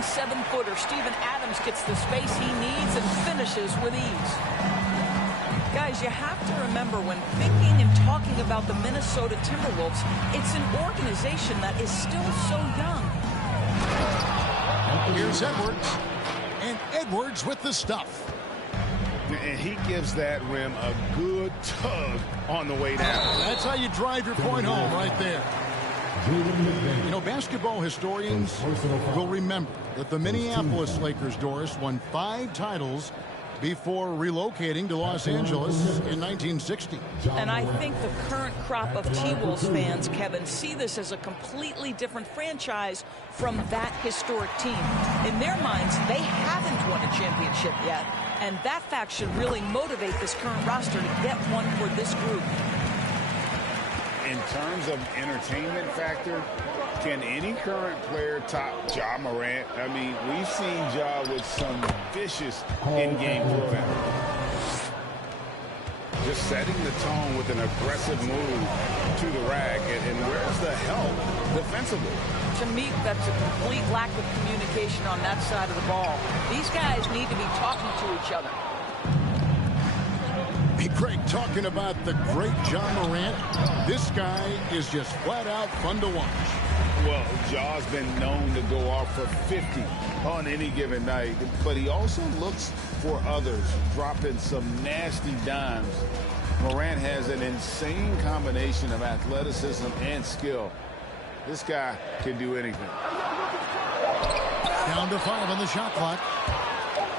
long 7-footer Steven Adams gets the space he needs and finishes with ease. Guys, you have to remember when thinking and talking about the Minnesota Timberwolves, it's an organization that is still so young. Here's Edwards, and Edwards with the stuff. And he gives that rim a good tug on the way down. That's how you drive your point home right there. You know, basketball historians will remember that the Minneapolis Lakers, Doris, won 5 titles before relocating to Los Angeles in 1960. And I think the current crop of T-Wolves fans, Kevin, see this as a completely different franchise from that historic team. In their minds, they haven't won a championship yet. And that fact should really motivate this current roster to get one for this group. In terms of entertainment factor, can any current player top Ja Morant? I mean, we've seen Ja with some vicious in-game throwdown. Just setting the tone with an aggressive move to the rack. And where's the help defensively? To me, that's a complete lack of communication on that side of the ball. These guys need to be talking to each other. Hey, Craig, talking about the great Ja Morant, this guy is just flat out fun to watch. Well, Ja's been known to go off for 50 on any given night, but he also looks for others, dropping some nasty dimes. Morant has an insane combination of athleticism and skill. This guy can do anything. Down to 5 on the shot clock.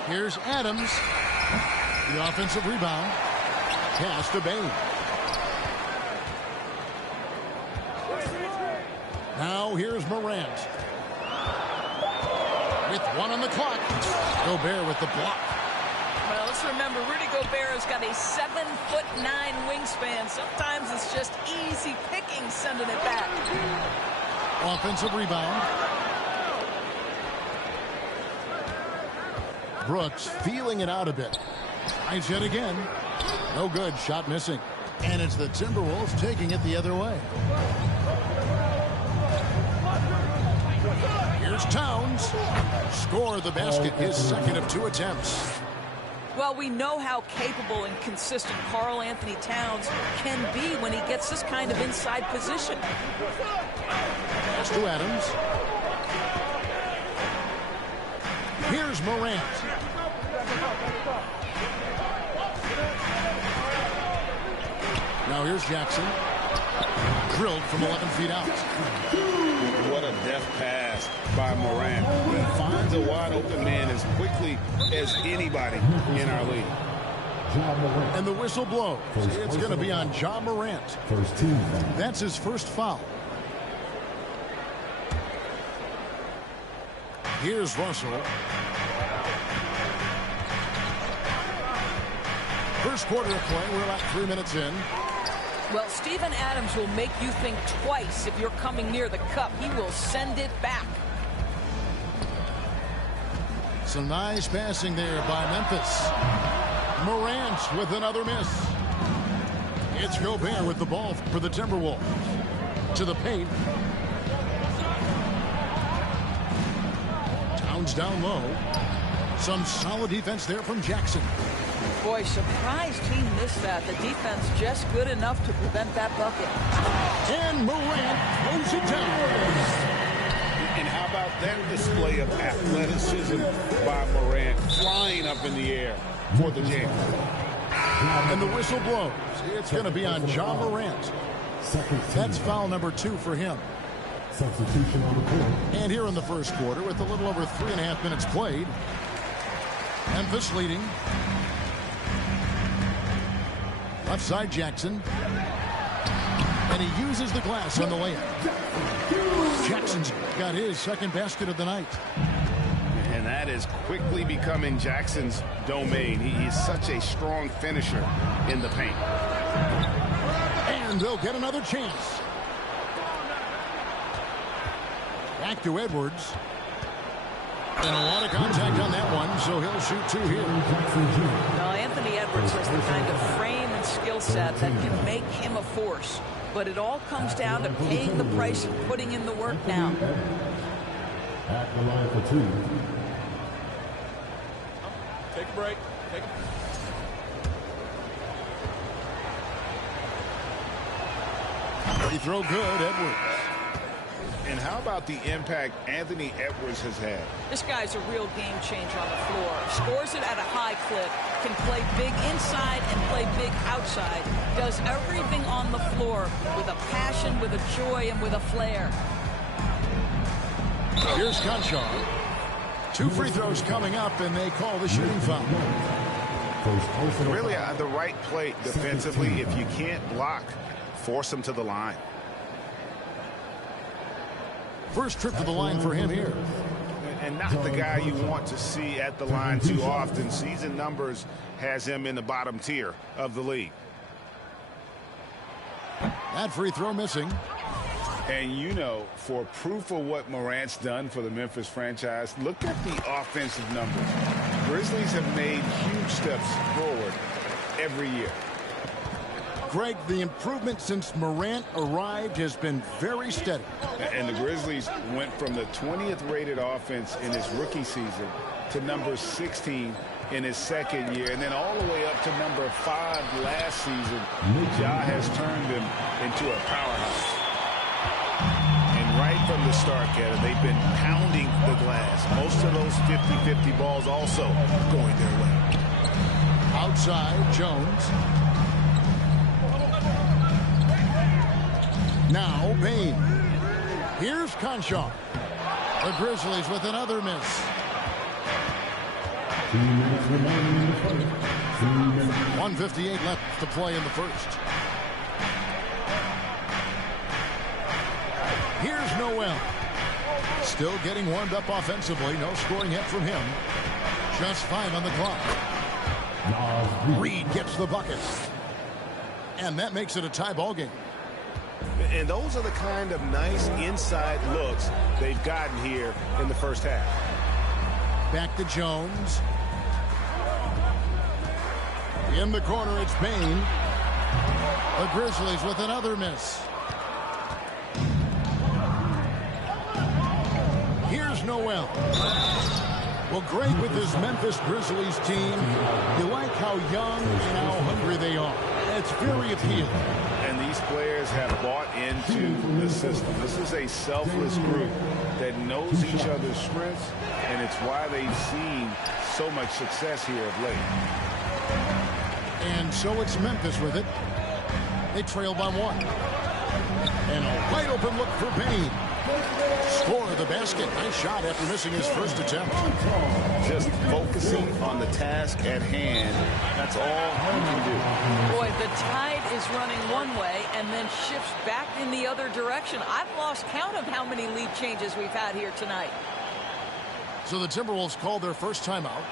Here's Adams. The offensive rebound. Pass to Bain. Now here's Morant. With 1 on the clock. Gobert with the block. Well, let's remember, Rudy Gobert has got a 7'9" wingspan. Sometimes it's just easy picking sending it back. Offensive rebound. Brooks feeling it out a bit. Tries yet again. No good. Shot missing. And it's the Timberwolves taking it the other way. Here's Towns. Score the basket. His second of 2 attempts. Well, we know how capable and consistent Karl Anthony Towns can be when he gets this kind of inside position. Pass to Adams. Here's Morant. Now here's Jackson. Drilled from 11 feet out. What a deft pass by Morant. He finds a wide open man as quickly as anybody in our league. And the whistle blows. It's going to be on Ja Morant. That's his first foul. Here's Russell. First quarter of play. We're about 3 minutes in. Well, Steven Adams will make you think twice if you're coming near the cup. He will send it back. Some nice passing there by Memphis. Morant with another miss. It's Gobert with the ball for the Timberwolves. To the paint. Towns down low. Some solid defense there from Jackson. Boy, surprised he missed that. The defense just good enough to prevent that bucket. And Morant throws it down. And how about that display of athleticism by Morant, flying up in the air for the jam. And the whistle blows. It's going to be on Ja Morant. That's foul number 2 for him. Substitution on the court. And here in the first quarter, with a little over 3.5 minutes played, Memphis leading. Left side Jackson. And he uses the glass on the layup. Jackson's got his second basket of the night. And that is quickly becoming Jackson's domain. He is such a strong finisher in the paint. And they'll get another chance. Back to Edwards. And a lot of contact on that one, so he'll shoot 2 here. Now, Anthony Edwards has the kind of frame and skill set that can make him a force. But it all comes down to paying the price and putting in the work now. At the line for two. Take a break. Take a break. Free throw good, Edwards. And how about the impact Anthony Edwards has had? This guy's a real game changer on the floor. Scores it at a high clip. Can play big inside and play big outside. Does everything on the floor with a passion, with a joy, and with a flair. Here's Conchar. 2 free throws coming up, and they call the shooting foul. Really the right play defensively. If you can't block, force him to the line. First trip to the line for him here. And not the guy you want to see at the line too often. Season numbers has him in the bottom tier of the league. That free throw missing. And you know, for proof of what Morant's done for the Memphis franchise, look at the offensive numbers. Grizzlies have made huge steps forward every year. Greg, the improvement since Morant arrived has been very steady. And the Grizzlies went from the 20th rated offense in his rookie season to number 16 in his second year, and then all the way up to number 5 last season. Ja has turned them into a powerhouse. And right from the start, Kevin, they've been pounding the glass. Most of those 50-50 balls also going their way. Outside, Jones. Now, Bain. Here's Conchar. The Grizzlies with another miss. 2 minutes remaining in the first. 2 minutes. 1:58 left to play in the first. Here's Noel. Still getting warmed up offensively. No scoring yet from him. Just 5 on the clock. Reed gets the bucket. And that makes it a tie ball game. And those are the kind of nice inside looks they've gotten here in the first half. Back to Jones. In the corner, it's Bain. The Grizzlies with another miss. Here's Noel. Well, great with this Memphis Grizzlies team. You like how young and how hungry they are. It's very appealing. And these players have bought into the system. This is a selfless group that knows each other's strengths, and it's why they've seen so much success here of late. And so it's Memphis with it. They trail by 1. And a wide open look for Bain. Score of the basket. Nice shot after missing his first attempt. Just focusing on the task at hand. That's all he can do. Boy, the tide is running one way and then shifts back in the other direction. I've lost count of how many lead changes we've had here tonight. So the Timberwolves called their first timeout.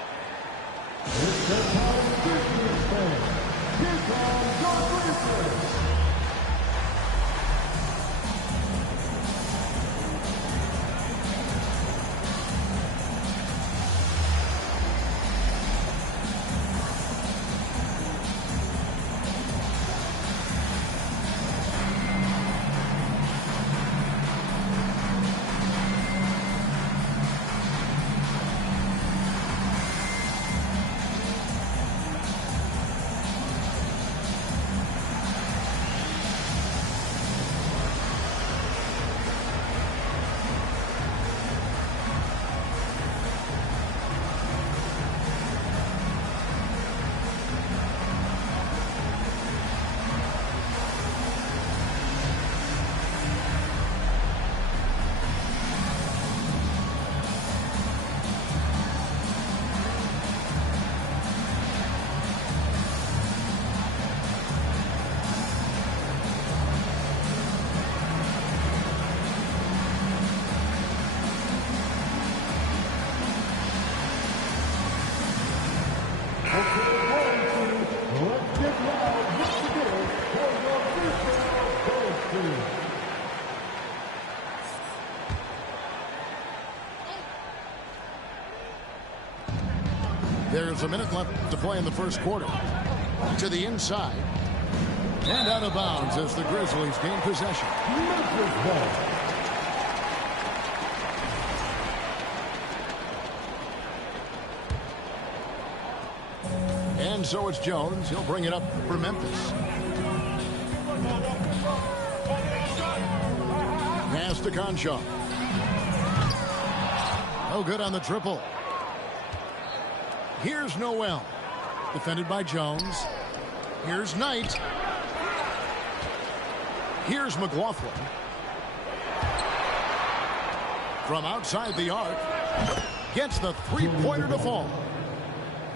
There's a minute left to play in the first quarter. To the inside. And out of bounds as the Grizzlies gain possession. And so it's Jones. He'll bring it up for Memphis. Pass to Concha. No good on the triple. Here's Noel. Defended by Jones. Here's Knight. Here's McLaughlin. From outside the arc. Gets the three-pointer to fall.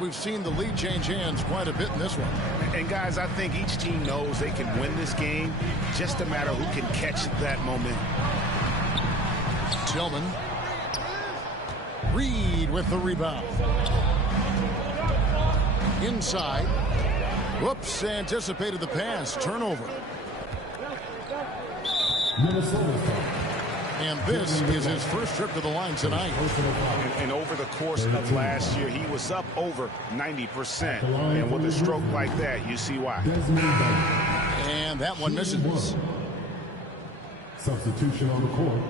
We've seen the lead change hands quite a bit in this one. And guys, I think each team knows they can win this game. Just a matter who can catch that momentum. Tillman. Reed with the rebound. Inside. Whoops, anticipated the pass. Turnover. And this is his first trip to the line tonight. And over the course of last year, he was up over 90%. And with a stroke like that, you see why. And that one misses. Substitution on the court.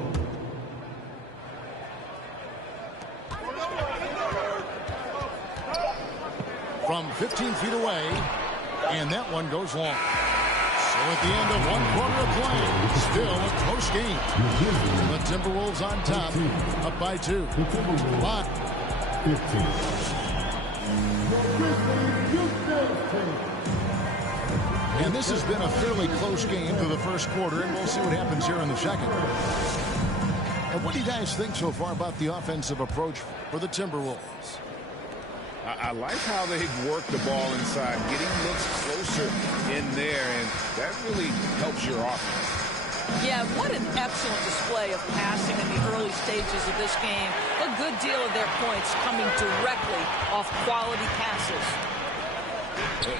From 15 feet away. And that one goes long. So at the end of one quarter of play, still a close game. The Timberwolves on top, up by 2. 5. 15. And this has been a fairly close game through the first quarter, and we'll see what happens here in the second. What do you guys think so far about the offensive approach for the Timberwolves? I like how they work the ball inside, getting looks closer in there, and that really helps your offense. Yeah, what an excellent display of passing in the early stages of this game. A good deal of their points coming directly off quality passes.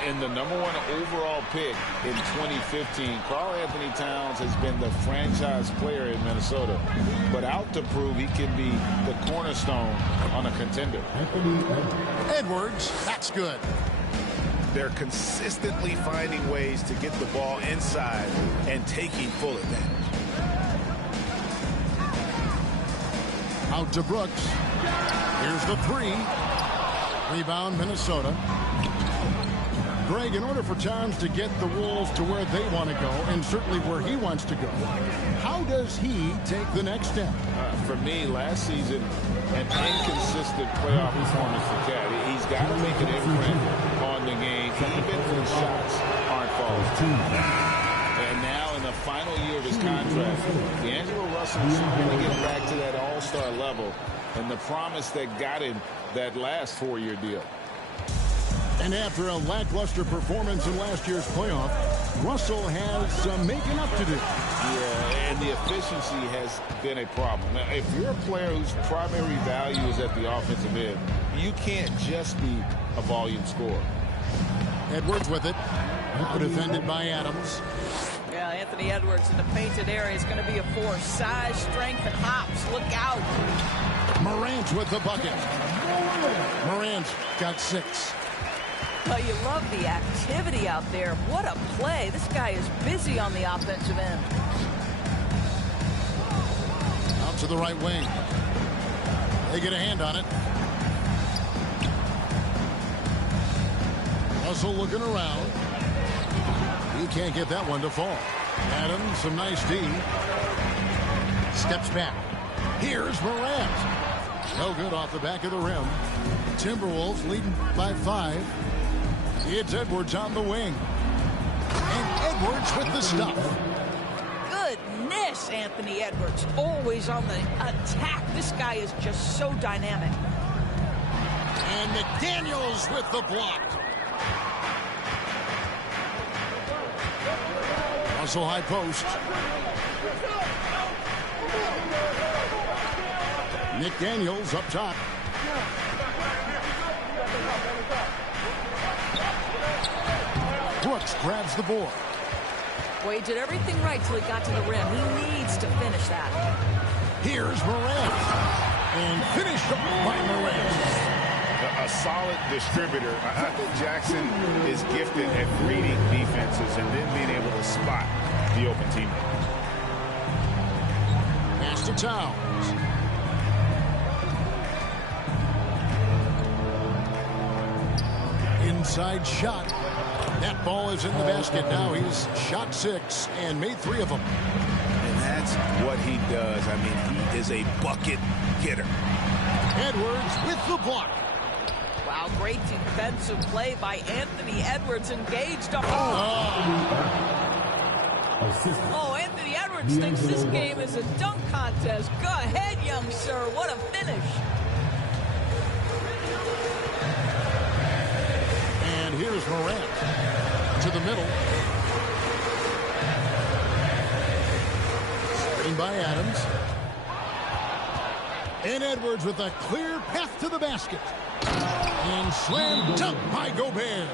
And the #1 overall pick in 2015, Karl Anthony Towns has been the franchise player in Minnesota, but out to prove he can be the cornerstone on a contender. Edwards, that's good. They're consistently finding ways to get the ball inside and taking full advantage. Out to Brooks. Here's the 3. Rebound, Minnesota. Greg, in order for Towns to get the Wolves to where they want to go, and certainly where he wants to go, how does he take the next step? For me, last season, an inconsistent playoff performance for Cat. He's got to make an imprint on the game, even when shots aren't falling. And now in the final year of his contract, D'Angelo Russell is trying to get back to that all-star level and the promise that got him that last 4-year deal. And after a lackluster performance in last year's playoff, Russell has some making up to do. Yeah, and the efficiency has been a problem. Now, if you're a player whose primary value is at the offensive end, you can't just be a volume scorer. Edwards with it. Now defended by Adams. Yeah, Anthony Edwards in the painted area is going to be a force. Size, strength, and hops. Look out. Morant with the bucket. Morant got 6. Well, you love the activity out there. What a play. This guy is busy on the offensive end. Out to the right wing. They get a hand on it. Russell looking around. He can't get that one to fall. Adams, some nice D. Steps back. Here's Morant. No good off the back of the rim. Timberwolves leading by 5. It's Edwards on the wing. And Edwards with the stuff. Goodness, Anthony Edwards. Always on the attack. This guy is just so dynamic. And McDaniels with the block. Russell high post. McDaniels up top. Brooks grabs the board. Well, he did everything right till he got to the rim. He needs to finish that. Here's Morant. And finished up by Morant. A solid distributor. I think Jackson is gifted at reading defenses and then being able to spot the open teammate. Pass to Towns. Inside shot. That ball is in the basket. Now he's shot 6 and made 3 of them. And that's what he does. I mean, he is a bucket getter. Edwards with the block. Wow, great defensive play by Anthony Edwards, engaged. Oh, Anthony Edwards thinks this game is a dunk contest. Go ahead, young sir. What a finish. And here's Morant to the middle. Screen by Adams. And Edwards with a clear path to the basket. And slammed up by Gobert.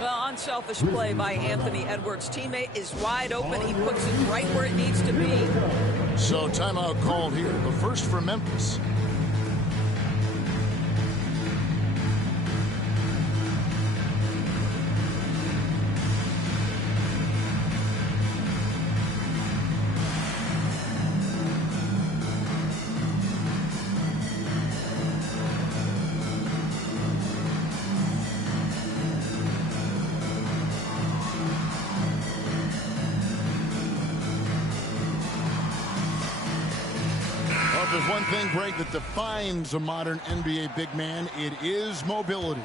Well, unselfish play by Anthony Edwards. Teammate is wide open. He puts it right where it needs to be. So timeout called here. The first for Memphis. There's one thing, Greg, that defines a modern NBA big man. It is mobility.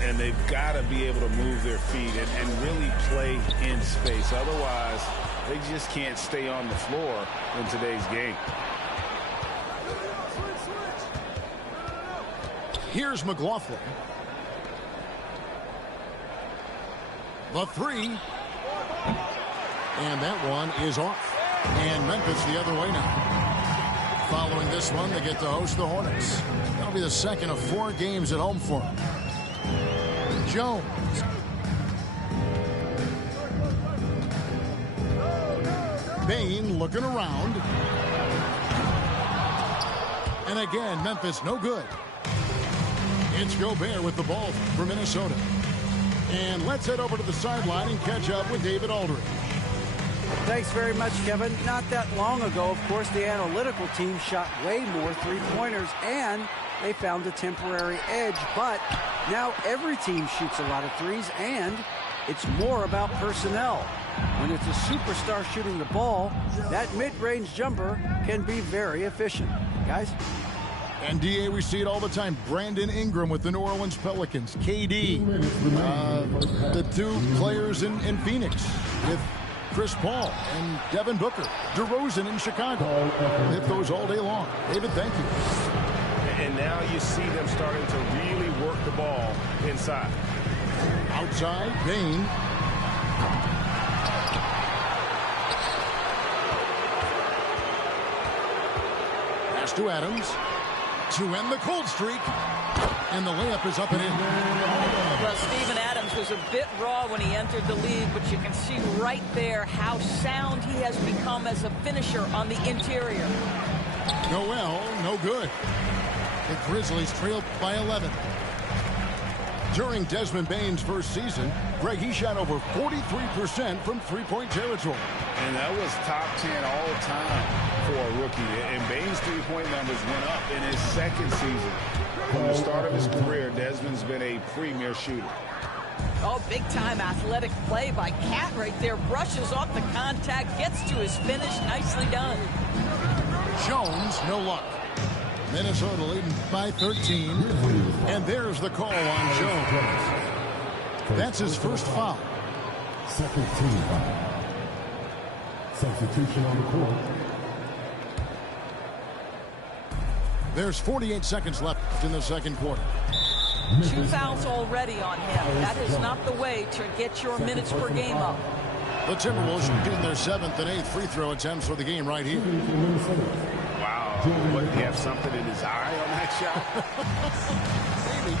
And they've got to be able to move their feet and really play in space. Otherwise, they just can't stay on the floor in today's game. Here's McLaughlin. The 3. And that one is off. And Memphis the other way now. Following this one, they get to host the Hornets. That'll be the second of 4 games at home for them. Jones. Bain looking around. And again, Memphis no good. It's Gobert with the ball for Minnesota. And let's head over to the sideline and catch up with David Aldridge. Thanks very much, Kevin. Not that long ago, of course, the analytical team shot way more three-pointers, and they found a temporary edge. But now every team shoots a lot of threes, and it's more about personnel. When it's a superstar shooting the ball, that mid-range jumper can be very efficient. Guys? And, D.A., we see it all the time. Brandon Ingram with the New Orleans Pelicans. KD, the 2 players in Phoenix with Chris Paul and Devin Booker. DeRozan in Chicago. Hit those all day long. David, thank you. And now you see them starting to really work the ball inside. Outside, Bain. Pass to Adams. To end the cold streak. And the layup is up and in. Well, Steven Adams was a bit raw when he entered the league, but you can see right there how sound he has become as a finisher on the interior. Noel, no good. The Grizzlies trailed by 11. During Desmond Bain's first season, Greg, he shot over 43% from three-point territory. And that was top 10 all time for a rookie. And Bain's three-point numbers went up in his second season. From the start of his career, Desmond's been a premier shooter. Oh, big-time athletic play by Cat right there. Brushes off the contact, gets to his finish. Nicely done. Jones, no luck. Minnesota leading by 13. And there's the call on Jones. That's his first foul. Second team foul. Substitution on the court. There's 48 seconds left in the second quarter. 2 fouls already on him. That is not the way to get your minutes per game up. The Timberwolves shooting their 7th and 8th free throw attempts for the game right here. Wow. What, did he have something in his eye on that shot? Maybe.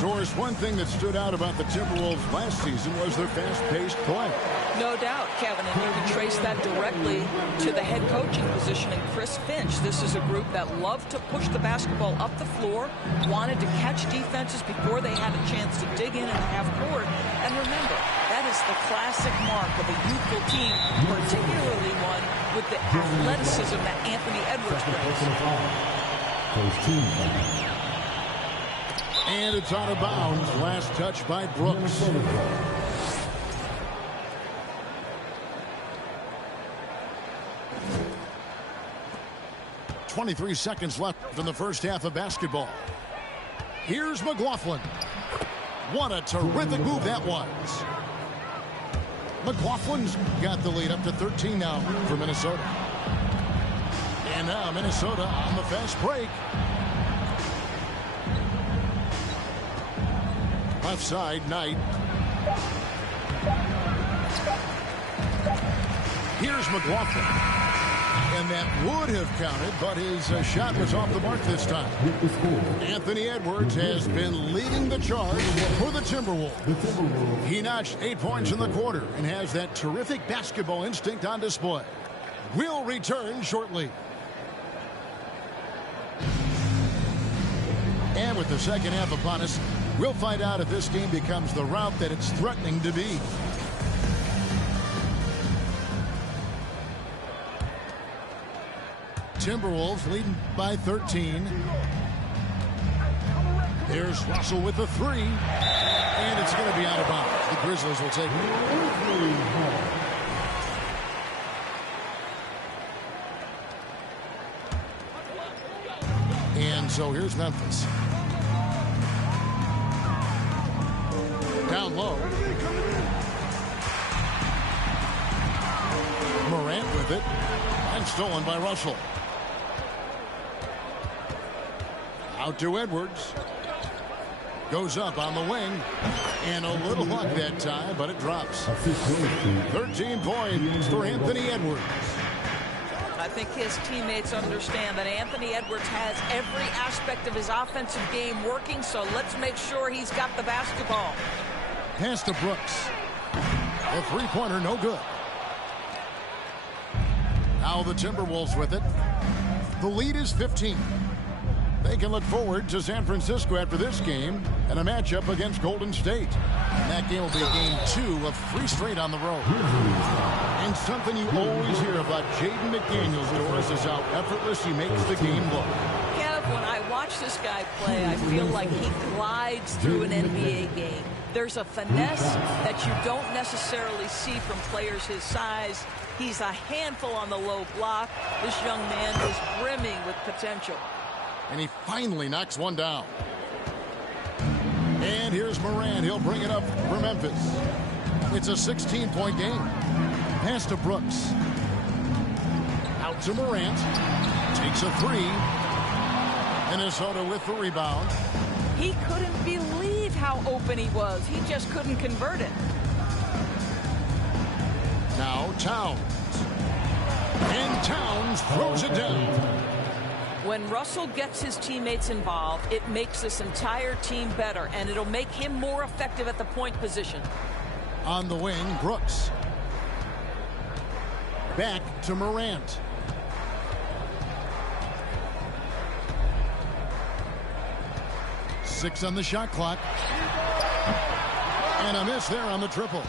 Doris, one thing that stood out about the Timberwolves last season was their fast-paced play. No doubt, Kevin, and you can trace that directly to the head coaching position in Chris Finch. This is a group that loved to push the basketball up the floor, wanted to catch defenses before they had a chance to dig in the half court. And remember, that is the classic mark of a youthful team, particularly one with the athleticism that Anthony Edwards brings. And it's out of bounds. Last touch by Brooks. 23 seconds left in the first half of basketball. Here's McLaughlin. What a terrific move that was. McLaughlin's got the lead up to 13 now for Minnesota. And now Minnesota on the fast break. Left side, Knight. Here's McLaughlin. And that would have counted, but his shot was off the mark this time. Anthony Edwards has been leading the charge for the Timberwolves. He notched 8 points in the quarter and has that terrific basketball instinct on display. We'll return shortly. And with the second half upon us, we'll find out if this game becomes the rout that it's threatening to be. Timberwolves leading by 13. There's Russell with the three. And it's going to be out of bounds. The Grizzlies will take it. And so here's Memphis. Down low. Morant with it. And stolen by Russell. Out to Edwards. Goes up on the wing. And a little luck that time, but it drops. 13 points for Anthony Edwards. I think his teammates understand that Anthony Edwards has every aspect of his offensive game working, so let's make sure he's got the basketball. Pass to Brooks. A three-pointer, no good. Now the Timberwolves with it. The lead is 15. They can look forward to San Francisco after this game and a matchup against Golden State. And that game will be game 2 of 3 straight on the road. And something you always hear about Jaden McDaniels, Doris, is how effortless he makes the game look. Kev, when I watch this guy play, I feel like he glides through an NBA game. There's a finesse that you don't necessarily see from players his size. He's a handful on the low block. This young man is brimming with potential. And he finally knocks one down. And here's Morant. He'll bring it up for Memphis. It's a 16-point game. Pass to Brooks. Out to Morant. Takes a three. Minnesota with the rebound. He couldn't believe how open he was. He just couldn't convert it. Now Towns. And Towns throws it down. When Russell gets his teammates involved, it makes this entire team better, and it'll make him more effective at the point position. On the wing, Brooks. Back to Morant. Six on the shot clock. And a miss there on the triple.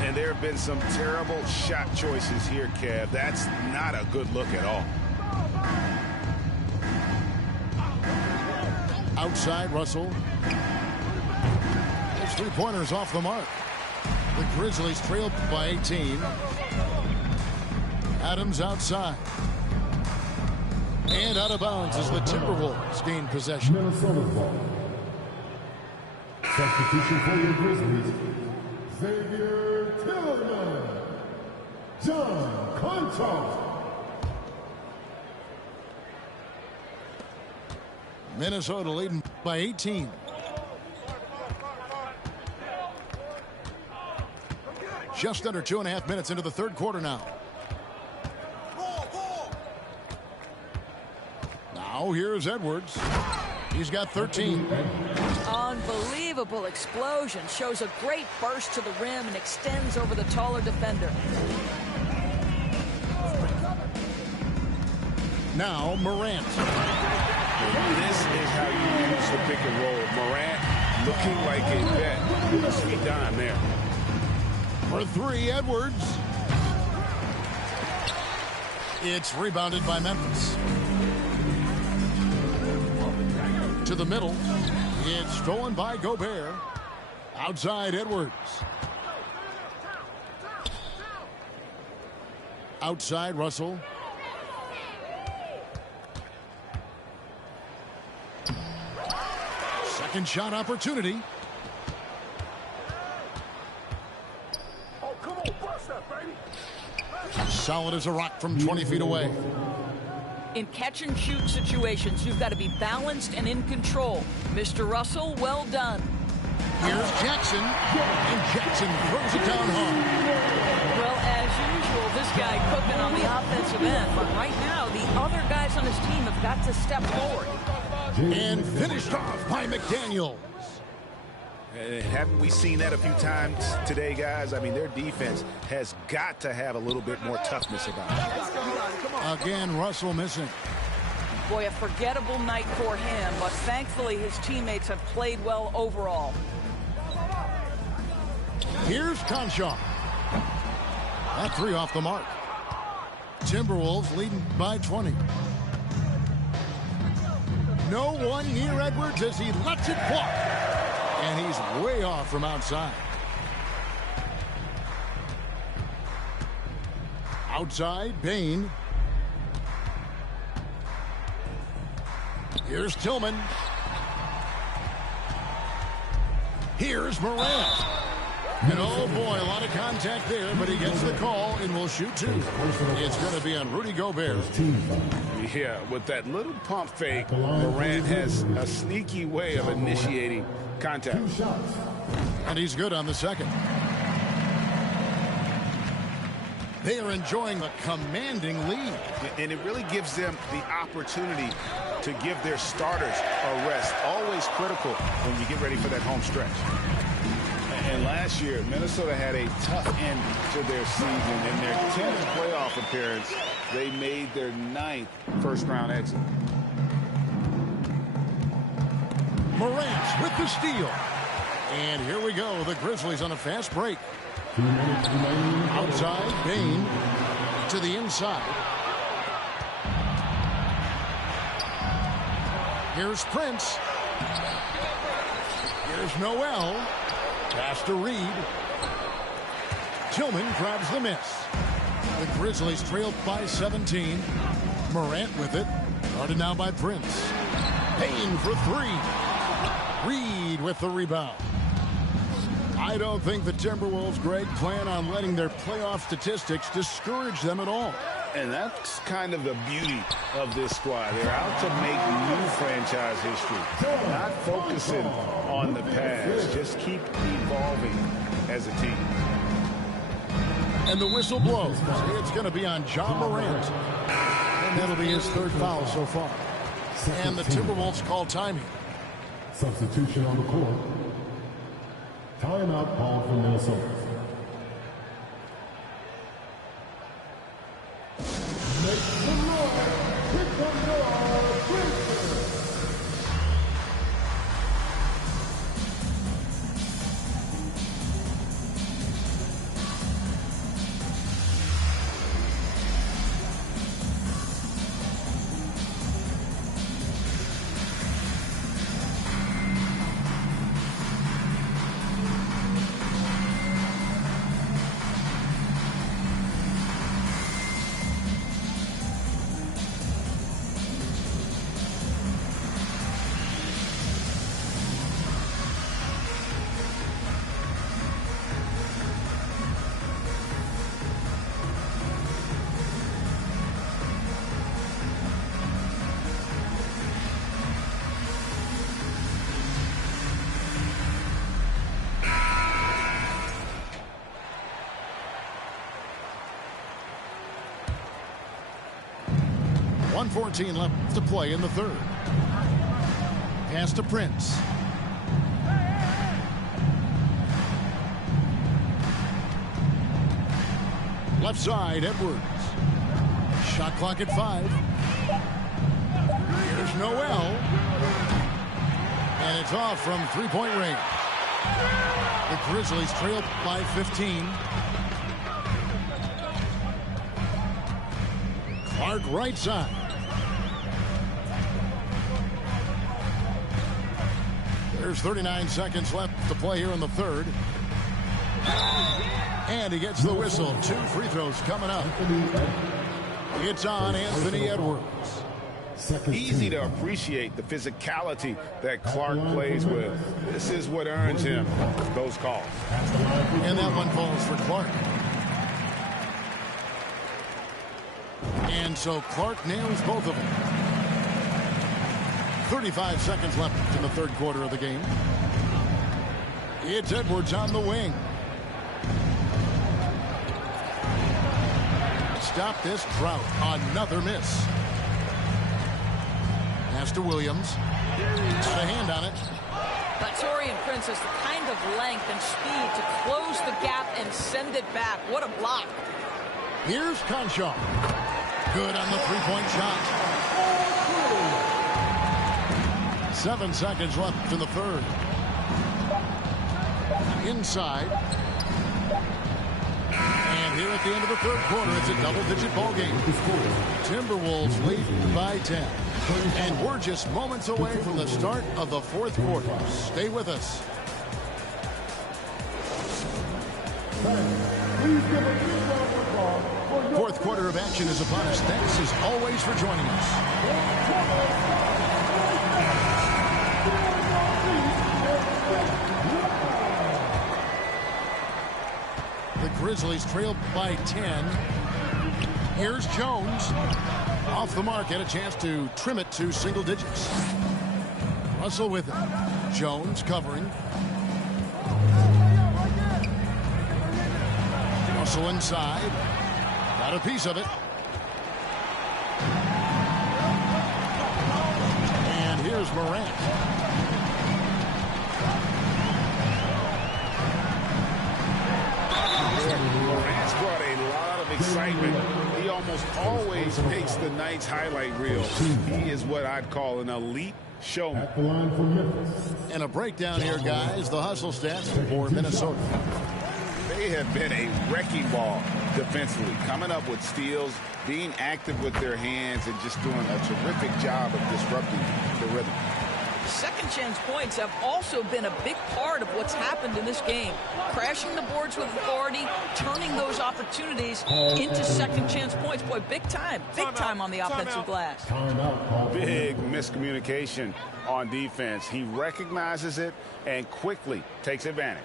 And there have been some terrible shot choices here, Kev. That's not a good look at all. Outside, Russell. His three-pointers off the mark. The Grizzlies trailed by 18. Adams outside. And out of bounds as the Timberwolves gain possession. Minnesota ball. Substitution for the Grizzlies. Xavier Tillman. John Conchal. Minnesota leading by 18. Just under 2.5 minutes into the third quarter now. Now here's Edwards. He's got 13. Unbelievable explosion. Shows a great burst to the rim and extends over the taller defender. Now Morant. This is how you use the pick and roll. Morant looking like a vet. Sweet dime there. For three, Edwards. It's rebounded by Memphis. To the middle. It's stolen by Gobert. Outside Edwards. Outside Russell. Second shot opportunity. Oh, come on, bust that, baby. Solid as a rock from 20 feet away. In catch-and-shoot situations, you've got to be balanced and in control. Mr. Russell, well done. Here's Jackson, and Jackson throws it down hard. Well, as usual, this guy cooking on the offensive end, but right now, the other guys on his team have got to step forward. And finished off by McDaniels. Haven't we seen that a few times today, guys? I mean, their defense has got to have a little bit more toughness about it. Again, Russell missing. Boy, a forgettable night for him, but thankfully his teammates have played well overall. Here's Conchar. That three off the mark. Timberwolves leading by 20. No one near Edwards as he lets it fly. And he's way off from outside. Outside, Bain. Here's Tillman. Here's Morant. And oh boy, a lot of contact there, but he gets the call and will shoot two. It's going to be on Rudy Gobert. Yeah, with that little pump fake, Morant has a sneaky way of initiating contact. And he's good on the second. They are enjoying a commanding lead. And it really gives them the opportunity to give their starters a rest. Always critical when you get ready for that home stretch. And last year, Minnesota had a tough end to their season. In their 10th playoff appearance, they made their 9th first-round exit. Morant with the steal. And here we go. The Grizzlies on a fast break. Outside, Bain to the inside. Here's Prince. Here's Noel. Pass to Reed. Tillman grabs the miss. The Grizzlies trailed by 17. Morant with it. Guarded now by Prince. Payne for three. Reed with the rebound. I don't think the Timberwolves, Greg, plan on letting their playoff statistics discourage them at all. And that's kind of the beauty of this squad. They're out to make new franchise history. Not focusing on the past. Just keep evolving as a team. And the whistle blows. It's going to be on John Morant. And that'll be his third foul so far. And the Timberwolves call timing. Substitution on the court. Timeout called for Minnesota. Make some noise. Pick up your Grizzlies. .14 left to play in the third. Pass to Prince. Left side, Edwards. Shot clock at 5. Here's Noel. And it's off from three-point range. The Grizzlies trail by 15. Clark right side. There's 39 seconds left to play here in the third. And he gets the whistle. 2 free throws coming up. It's on Anthony Edwards. Easy to appreciate the physicality that Clark plays with. This is what earns him those calls. And that one falls for Clark. And so Clark nails both of them. 35 seconds left in the third quarter of the game. It's Edwards on the wing. Stop this drought. Another miss. Pass to Williams. Got a hand on it. But Taurean Prince has the kind of length and speed to close the gap and send it back. What a block. Here's Conshaw. Good on the three-point shot. 7 seconds left in the third. Inside. And here at the end of the third quarter, it's a double-digit ball game. Timberwolves lead by 10. And we're just moments away from the start of the fourth quarter. Stay with us. Fourth quarter of action is upon us. Thanks as always for joining us. The Grizzlies trail by 10. Here's Jones. Off the mark, had a chance to trim it to single digits. Russell with it. Jones covering. Russell inside. Got a piece of it. And here's Morant. Morant's brought a lot of excitement. He almost always makes the night's highlight reel. He is what I'd call an elite showman. And a breakdown here, guys. The hustle stats for Minnesota. They have been a wrecking ball defensively, coming up with steals, being active with their hands, and just doing a terrific job of disrupting the rhythm. Second chance points have also been a big part of what's happened in this game. Crashing the boards with authority, turning those opportunities into second chance points. Boy, big time on the offensive glass. Big miscommunication on defense. He recognizes it and quickly takes advantage.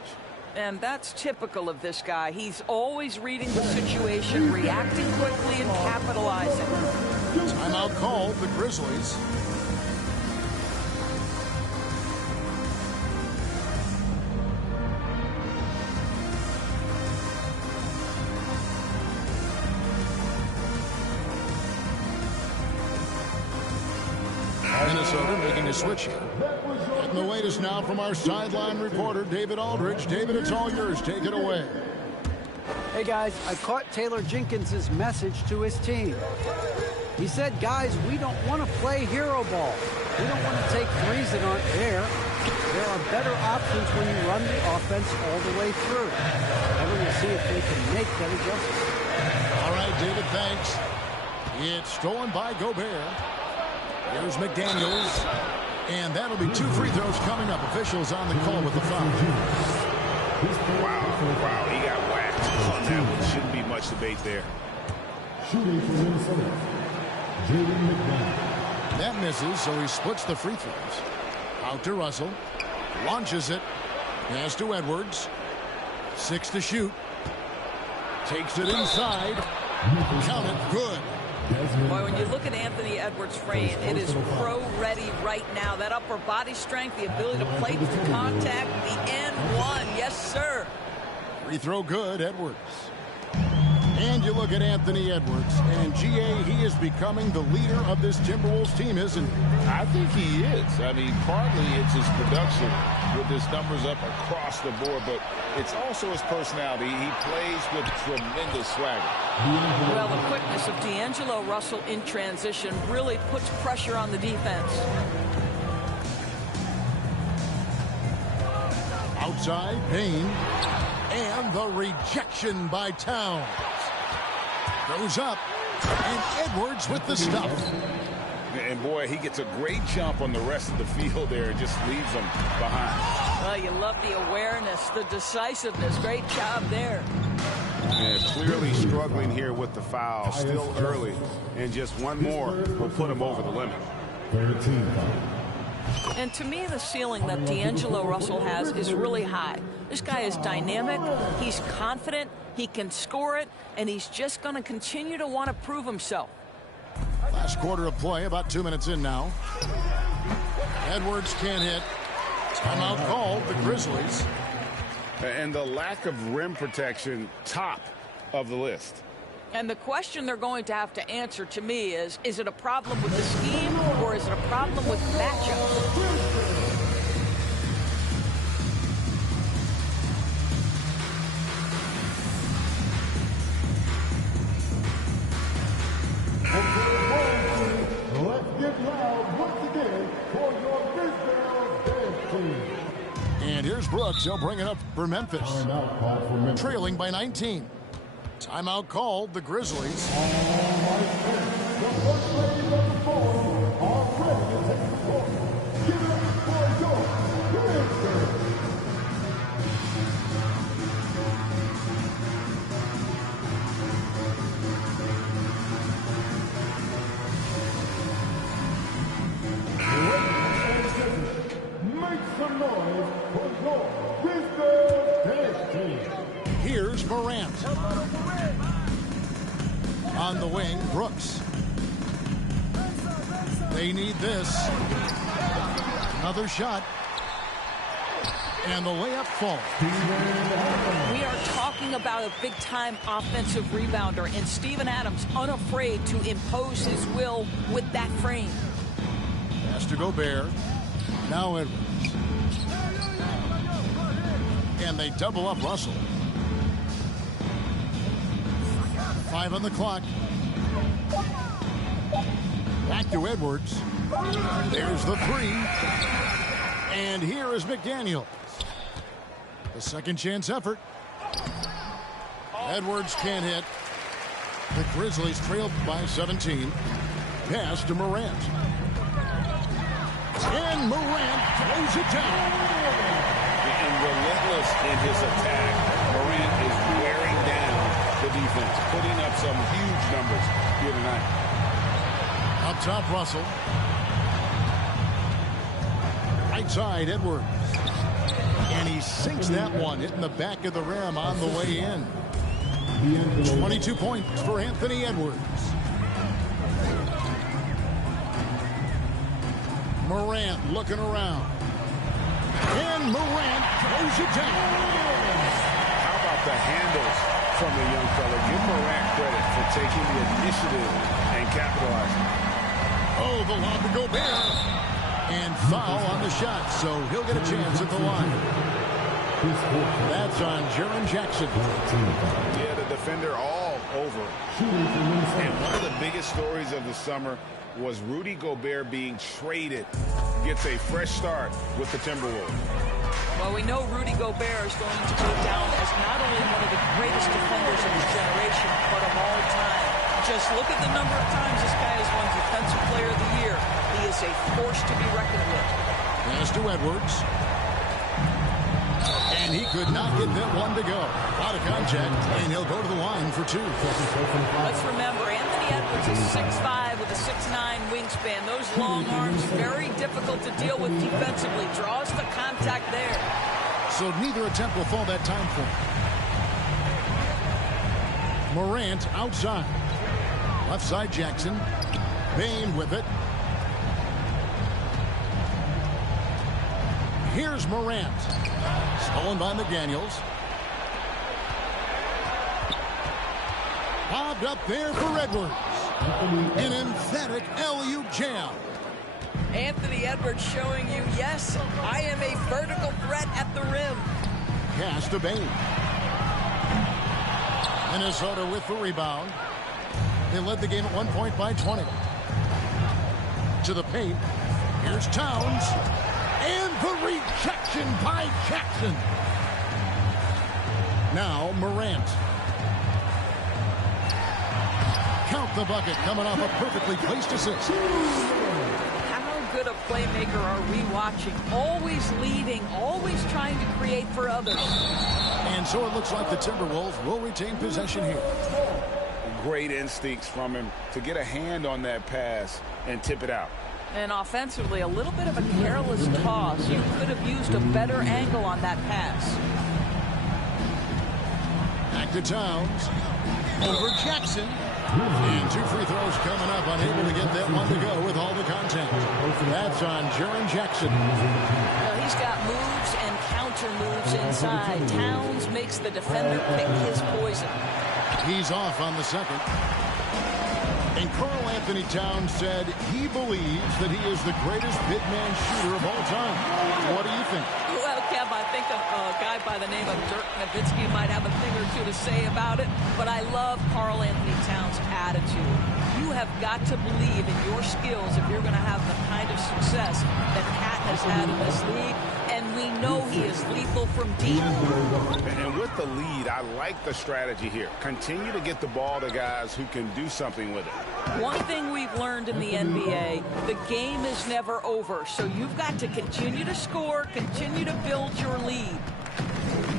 And that's typical of this guy. He's always reading the situation, reacting quickly, and capitalizing. Timeout called, the Grizzlies. Minnesota making a switch here. And the latest now from our sideline reporter, David Aldridge. David, it's all yours. Take it away. Hey, guys, I caught Taylor Jenkins' message to his team. He said, guys, we don't want to play hero ball. We don't want to take threes that aren't there. There are better options when you run the offense all the way through. And we're going to see if they can make that adjustment. All right, David, thanks. It's stolen by Gobert. Here's McDaniels. And that'll be 2 free throws coming up. Officials on the call with the foul. Wow, he got whacked on that one. Shouldn't be much debate there. Shooting for Minnesota, Jaden McDaniels. That misses, so he splits the free throws. Out to Russell. Launches it. Pass to Edwards. 6 to shoot. Takes it inside. Count it. Good. Boy, when you look at Anthony Edwards' frame, it is pro-ready right now. That upper body strength, the ability to play through contact, the N1. Yes, sir. Free throw good, Edwards. And you look at Anthony Edwards, and GA, he is becoming the leader of this Timberwolves team, isn't he? I think he is. I mean, partly it's his production with his numbers up across the board, but it's also his personality. He plays with tremendous swagger. Well, the quickness of D'Angelo Russell in transition really puts pressure on the defense. Outside, Payne. And the rejection by Towns. Goes up, and Edwards with the stuff. And boy, he gets a great jump on the rest of the field there. It just leaves them behind. Well, you love the awareness, the decisiveness. Great job there. Yeah, clearly struggling here with the foul. Still early. And just one more will put him over the limit. 13 foul. And to me, the ceiling that D'Angelo Russell has is really high. This guy is dynamic, he's confident, he can score it, and he's just going to continue to want to prove himself. Last quarter of play, about 2 minutes in now. Edwards can't hit. Timeout called, the Grizzlies. And the lack of rim protection, top of the list. And the question they're going to have to answer to me is it a problem with the scheme or is it a problem with matchup? Let's get loud once again for your Grisdale dance team. And here's Brooks. He'll bring it up for Memphis. Timeout call for Memphis. Trailing by 19. Timeout called, the Grizzlies. All right, the first ladies of the floor are ready to take the court. Give it up for your Grisdale. Make some noise for your Grisdale dance team. Here's Morant. On the wing, Brooks. They need this. Another shot. And the layup falls. We are talking about a big-time offensive rebounder, and Steven Adams unafraid to impose his will with that frame. Pass to Gobert. Now Edwards. And they double up Russell. 5 on the clock. Back to Edwards. There's the 3. And here is McDaniel. The second chance effort. Edwards can't hit. The Grizzlies trailed by 17. Pass to Morant. And Morant throws it down. And relentless in his attack. Morant is wearing down the defense, putting up some huge numbers here tonight. Up top, Russell. Right side, Edwards. And he sinks that one, hitting the back of the rim on the way in. 22 points for Anthony Edwards. Morant looking around. And Morant throws it down. How about the handles from the young fella? Give Morant credit for taking the initiative and capitalizing. Oh, the lob to Gobert. And foul on the shot, so he'll get a chance at the line. That's on Jaren Jackson. Yeah, the defender all over. And one of the biggest stories of the summer was Rudy Gobert being traded. Gets a fresh start with the Timberwolves. Well, we know Rudy Gobert is going to go down as not only one of the greatest defenders of his generation, but of all time. Just look at the number of times this guy has won Defensive Player of the Year. He is a force to be reckoned with. Pass to Edwards. And he could not get that one to go. Out of contact, and he'll go to the line for 2. Let's remember, Anthony Edwards is 6'5" with a 6'9" wingspan. Those long arms, very difficult to deal with defensively. Draws the contact there. So neither attempt will fall that time for him. Morant outside. Left side, Jackson. Bain with it. Here's Morant. Stolen by McDaniels. Bobbed up there for Edwards. An emphatic LU jam. Anthony Edwards showing you, yes, I am a vertical threat at the rim. Pass to Bain. Minnesota with the rebound. They led the game at 1 point by 20. To the paint. Here's Towns. And the rejection by Jackson. Now Morant. Count the bucket, coming off a perfectly placed assist. How good a playmaker are we watching? Always leading, always trying to create for others. And so it looks like the Timberwolves will retain possession here. Great instincts from him to get a hand on that pass and tip it out. And offensively, a little bit of a careless toss. You could have used a better angle on that pass. Back to Towns. Over Jackson. And 2 free throws coming up. Unable to get that one to go with all the contact. That's on Jaren Jackson. He's got moves and counter moves inside. Towns makes the defender pick his poison. He's off on the second. And Karl Anthony Towns said he believes that he is the greatest big man shooter of all time. What do you think? Well, Kev, I think a guy by the name of Dirk Nowitzki might have a thing or two to say about it, but I love Karl Anthony Towns' attitude. You have got to believe in your skills if you're going to have the kind of success that Cat has had in this league, and we know he is lethal from deep. And with the lead, I like the strategy here. Continue to get the ball to guys who can do something with it. One thing we've learned in the NBA, the game is never over, so you've got to continue to score, continue to build your lead.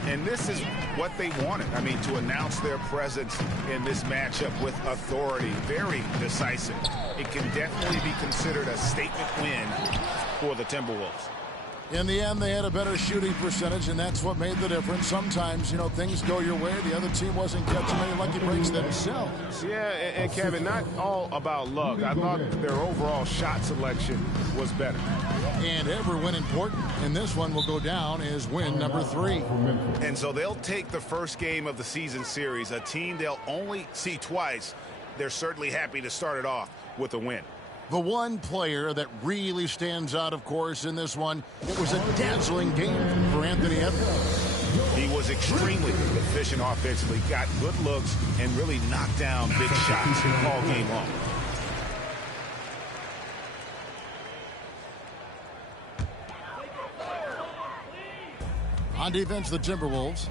And this is what they wanted. I mean, to announce their presence in this matchup with authority, very decisive. It can definitely be considered a statement win for the Timberwolves. In the end, they had a better shooting percentage, and that's what made the difference. Sometimes, things go your way. The other team wasn't catching any lucky breaks themselves. Yeah, and Kevin, not all about luck. I thought their overall shot selection was better. And ever win important, and this one will go down as win number 3. And so they'll take the first game of the season series, a team they'll only see twice. They're certainly happy to start it off with a win. The one player that really stands out, of course, in this one, it was a dazzling game for Anthony Edwards. He was extremely efficient offensively, got good looks, and really knocked down big shots all game long. On defense, the Timberwolves